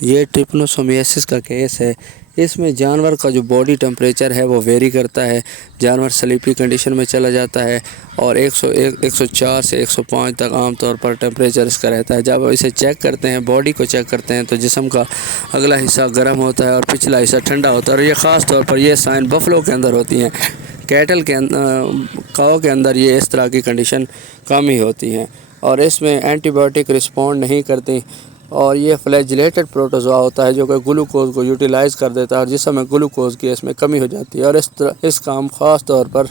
ये ट्रिपनोसोमियासिस का केस है। इसमें जानवर का जो बॉडी टेम्परेचर है वो वेरी करता है। जानवर स्लीपी कंडीशन में चला जाता है और 101 104 से 105 तक आमतौर पर टेम्परेचर इसका रहता है। जब इसे चेक करते हैं, बॉडी को चेक करते हैं, तो जिस्म का अगला हिस्सा गर्म होता है और पिछला हिस्सा ठंडा होता है। और ये ख़ास तौर पर ये साइन बफलो के अंदर होती हैं। कैटल के काऊ के अंदर ये इस तरह की कंडीशन कम ही होती हैं और इसमें एंटीबायोटिक रिस्पॉन्ड नहीं करती। और ये फ्लैजिलेटेड प्रोटोज़ोआ होता है जो कि ग्लूकोज को यूटिलाइज़ कर देता है और जिस समय ग्लूकोज की इसमें कमी हो जाती है। और इस काम ख़ास तौर पर